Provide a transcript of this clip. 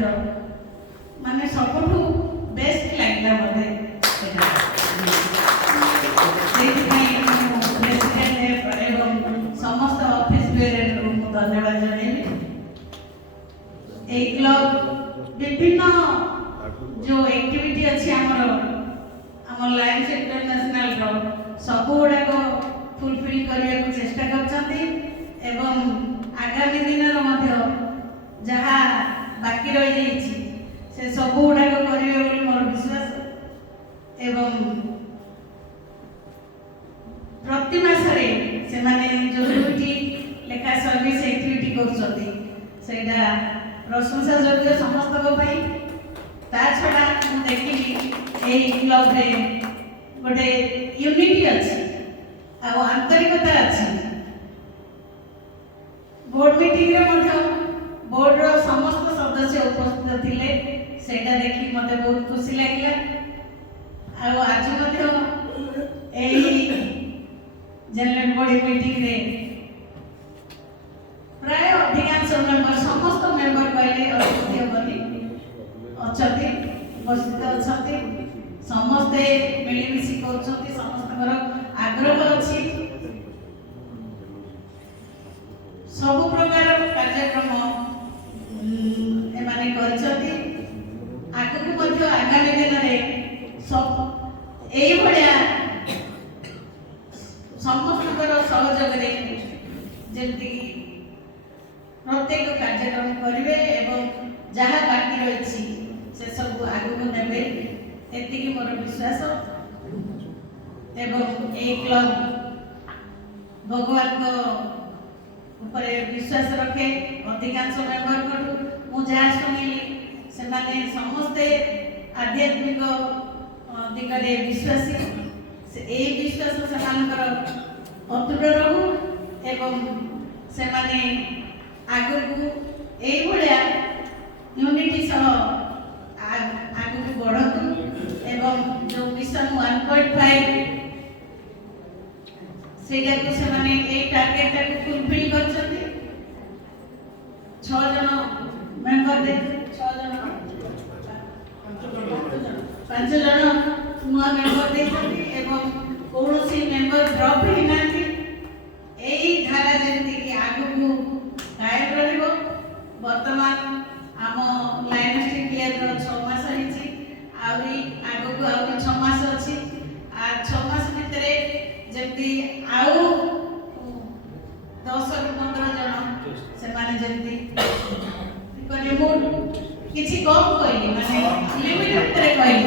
माने सबुठु बेस्ट लागला मते समस्त ऑफिस धन्यवाद जन क्लब विभिन्न जो एक्टिविटी अच्छी आम लायंस इंटरनेशनल सब गुड़ाक फुलफिल करने को चेष्टा करछंती एवं आगामी दिन जहाँ बाकी रही से सब गुड़ाक करेंगे बोली मोर विश्वास एवं प्रति मासरे से माने जो दुईटी लेखा सर्विस एक्टिविटी करछंती सेटा प्रशंसा योग्य समस्त ता छड़ा देखिली क्लब रे गोटे यूनिटी अच्छी आंतरिकता अच्छी बोर्ड मीटिंग रे बोर्ड रो समस्त सदस्य उपस्थित थिले सेटा देखि मते बहुत खुशी लागिला आज जनरल बॉडी मीटिंग रे प्राय अधिकांश मेंबर समस्त मेंबर कहले अतिथि बनी अछती उपस्थित अछती समस्ते मिलिमिशि करछती समस्त आग्रह अछि सब प्रकार कार्यक्रम एमाने करछती आगु मध्य आगामी दिन रे सब एई भलिया समस्त सहयोग रे जेंति प्रत्येक कार्यक्रम करेंगे एवं जहाँ बाकी रही से सब आगू नेबे एतिकी मोर विश्वास एवं ए क्लब भगवान को ऊपर विश्वास रखे अधिकांश मेंबर को जहाँ शुणिली से माने समस्ते आध्यात्मिक दिगरे विश्वासी से ए विश्वास से अतुट रहू एवं से माने आगु यूनिटी सह आगु बढ़तु एवं जो मिशन 1.5 से टार्गेट फुलफिल कर 6 जन मेंबर दे 6 जन 5 जन नुआ मेंबर दे एवं कौन सी मेंबर ड्रॉप ही ना धारा जमी आगु कायम रहिबो वर्तमान आम लाइन क्लियर 6 मास होइछि आउरी आगु को आउरी 6 मास अछि आ 6 मास भितरे जति आउ 10 ରୁ 15 जन से माने जति कोने मु किछि कम कहली माने लिमिट भितरे कहली